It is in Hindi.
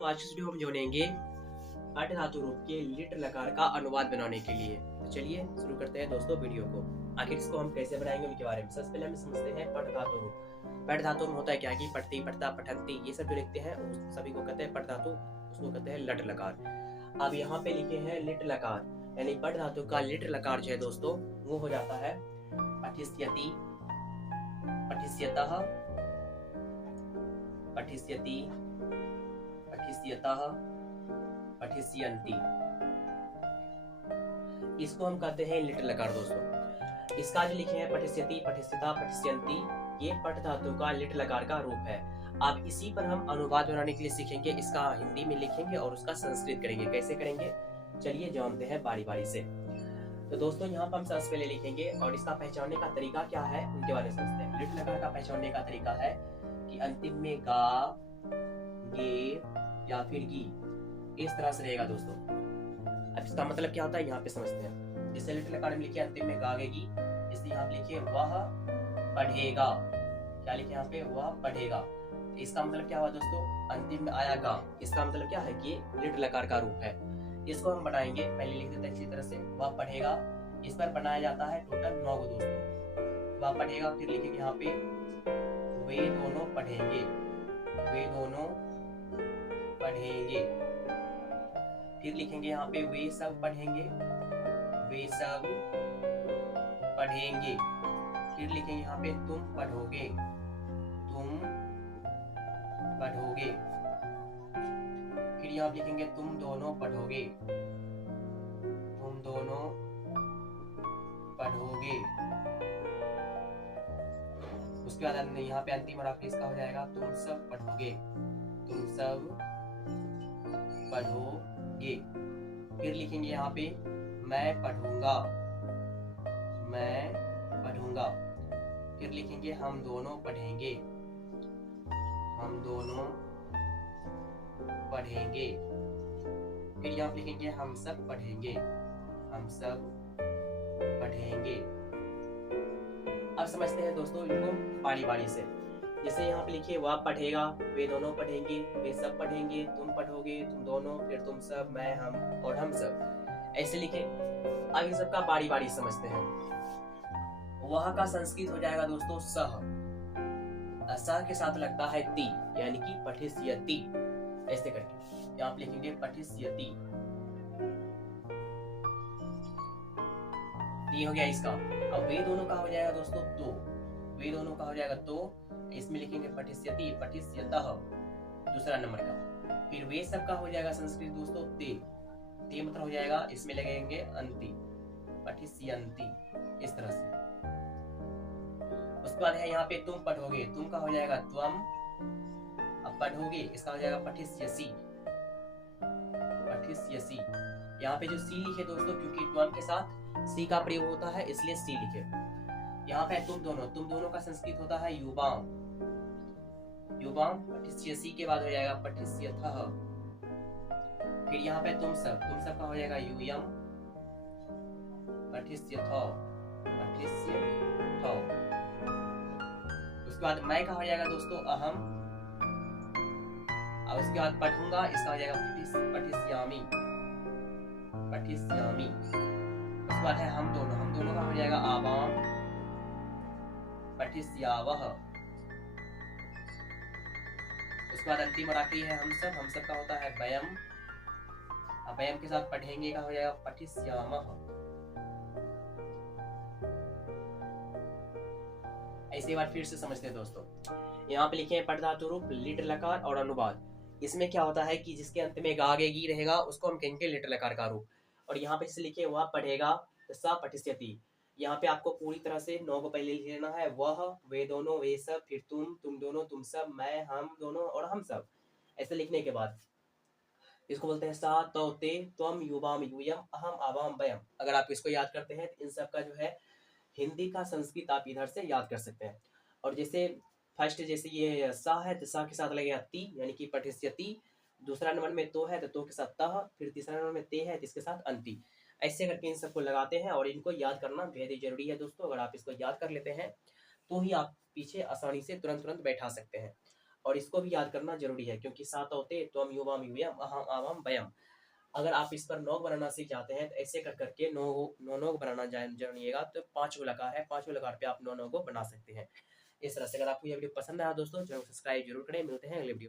तो आज इस वीडियो में हम जोड़ेंगे अट धातु रूप के लिट लकार का अनुवाद बनाने के लिए। तो चलिए शुरू करते हैं दोस्तों वीडियो को। आखिर इसको हम कैसे बनाएंगे उनके बारे में सबसे पहले हम समझते हैं पट धातु रूप। पट धातु में होता है क्या कि पठती पठता पठंती ये सब जो लिखते हैं उस सभी को कहते हैं पट धातु, उसको कहते हैं लट लकार। अब यहाँ पे लिखे हैं लिट लकार, यानी पट धातु का लिट लकार जो है दोस्तों वो हो जाता है पठिष्यति, पठिष्यतः, पठिष्यति, पठिष्यतः, पठिष्यन्ति। इसको हम कहते हैं लिट लकार दोस्तों। इसका जो लिखे हैं पठिष्यति, पठिष्यता, पठिष्यन्ति, ये पट धातु का लिट लकार का रूप है। अब इसी पर हम अनुवाद बनाने के लिए सीखेंगे। इसका हिंदी में लिखेंगे और उसका संस्कृत करेंगे। कैसे करेंगे चलिए जानते हैं बारी बारी से। तो दोस्तों यहाँ पर हम सबसे पहले लिखेंगे और इसका पहचानने का तरीका क्या है उनके बारे में समझते हैं। लिट लकार का पहचानने का तरीका है कि अंतिम में गा, गे या फिर गी इस तरह से रहेगा दोस्तों। अब इसका मतलब क्या होता है यहाँ पे समझते हैं। जैसे लिट लकार में लिखे अंतिम में गागेगी, इसलिए यहाँ पे लिखिए वह पढ़ेगा। क्या लिखे यहाँ पे वह पढ़ेगा। इसका मतलब क्या हुआ दोस्तों, अंतिम में आया गा, इसका मतलब क्या है कि लिट लकार का रूप है। इसको हम बनाएंगे, पहले लिख देते हैं इसी तरह से वह पढ़ेगा। इस पर बनाया जाता है टोटल 9 दोस्तों। वह पढ़ेगा, फिर लिखेंगे यहाँ पे वे दोनों पढ़ेंगे, वे दोनों पढ़ेंगे। फिर लिखेंगे यहाँ पे वे सब पढ़ेंगे, वे सब पढ़ेंगे। फिर लिखेंगे यहाँ पे तुम पढ़ोगे, तुम पढ़ोगे। फिर यहाँ लिखेंगे तुम दोनों पढ़ोगे, तुम दोनों पढ़ोगे। उसके बाद यहाँ पे अंतिम और आखिरी इसका हो जाएगा तुम सब पढ़ोगे, तुम सब पढ़ोगे। फिर लिखेंगे यहाँ पे मैं पढ़ूंगा, मैं पढ़ूंगा। फिर लिखेंगे हम दोनों पढ़ेंगे, हम दोनों पढ़ेंगे। फिर यहाँ लिखेंगे हम सब पढ़ेंगे, हम सब पढ़ेंगे। अब समझते हैं दोस्तों इनको बारी बारी से। जैसे यहाँ पे लिखिए वह पढ़ेगा, वे दोनों पढ़ेंगे, वे सब पढ़ेंगे, तुम पढ़ोगे, तुम दोनों, फिर तुम सब, मैं, हम और हम सब, ऐसे लिखे। अब इन सबका बारी बारी समझते हैं। वह का संस्कृत हो जाएगा दोस्तों सह। सह के साथ लगता है ती, यानी कि पठिष्यति। ऐसे करके यहाँ पे लिखेंगे पठिष्यति। ये हो गया इसका। अब वे दोनों का हो जाएगा दोस्तों तो, वे दोनों का हो जाएगा तो, इसमें लिखेंगे पठिष्यति, पठिष्यतः दूसरा नंबर का। फिर वे सब का हो जाएगा संस्कृत दोस्तों ते, ते मतलब हो जाएगा इसमें लगेंगे अंति, पठिष्यन्ति इस तरह से। उसके बाद है यहाँ पे तुम पढ़ोगे, तुम का हो जाएगा त्वम। अब पढ़ोगे इसका हो जाएगा पठिष्यसि, पठिष्यसि। यहाँ पे जो सी लिखे दोस्तों क्योंकि त्वम के साथ सी का प्रयोग होता है इसलिए सी लिखे। यहाँ पे तुम दोनों, तुम दोनों का संस्कृत होता है युवाम, युवाम। पठिष्यसि के बाद हो जाएगा पठिष्यथः। फिर यहाँ पे तुम सब का हो जाएगा यूयम, पठिष्यथौ, पठिष्यथौ। उसके बाद मैं का हो जाएगा दोस्तों अहम। और उसके बाद पढ़ूंगा इसका हो जाएगा पठिष्यामि, पठिष्यामि। उसके बाद है हम दोनों का हो जाएगा आवाम, पठिष्यावः। उसके बाद अंतिम और आखिरी है हम सब का होता है वयम। वयम के साथ पढ़ेंगे का हो जाएगा पठिष्यामः। ऐसे बार फिर से समझते हैं दोस्तों। यहाँ पे लिखे हैं पट धातु रूप, लिट लकार और अनुवाद। इसमें क्या होता है कि जिसके अंत में गा गे गी रहेगा उसको हम कहेंगे लिट लकार का रूप। और यहाँ पे जैसे लिखे वह पढ़ेगा तो सा पठिष्यति। यहाँ पे आपको पूरी तरह से 9 को पहले लिख लेना है। वह, वे दोनों, वे सब, फिर तुम दोनों, तुम सब, मैं, हम दोनों और हम सब। ऐसे लिखने के बाद इसको बोलते हैं सा तो ते त्वम युवाम यूयम अहम आवाम वयम। अगर आप इसको याद करते हैं तो इन सब का जो है हिंदी का संस्कृत आप इधर से याद कर सकते हैं। और जैसे फर्स्ट जैसे ये सा है तो सा के साथ लगेगा ती, यानी कि पठिष्यति। दूसरा नंबर में तो है तो के साथ तह। फिर तीसरा नंबर में ते है तो इसके साथ अंति। ऐसे करके इन सबको लगाते हैं और इनको याद करना बेहद ही जरूरी है दोस्तों। अगर आप इसको याद कर लेते हैं तो ही आप पीछे आसानी से तुरंत बैठा सकते हैं। और इसको भी याद करना जरूरी है, क्योंकि सात होते त्वम युवाम युयम अहम आवाम वयम। अगर आप इस पर नोक बनाना सीख जाते हैं तो ऐसे कर करके नो नो नोक बनाना जानिएगा तो 5 लकार है, 5 लकार पे आप नो नो को बना सकते हैं। इस तरह से अगर आपको ये वीडियो पसंद आया दोस्तों, चैनल को सब्सक्राइब जरूर करें। मिलते हैं अगले वीडियो।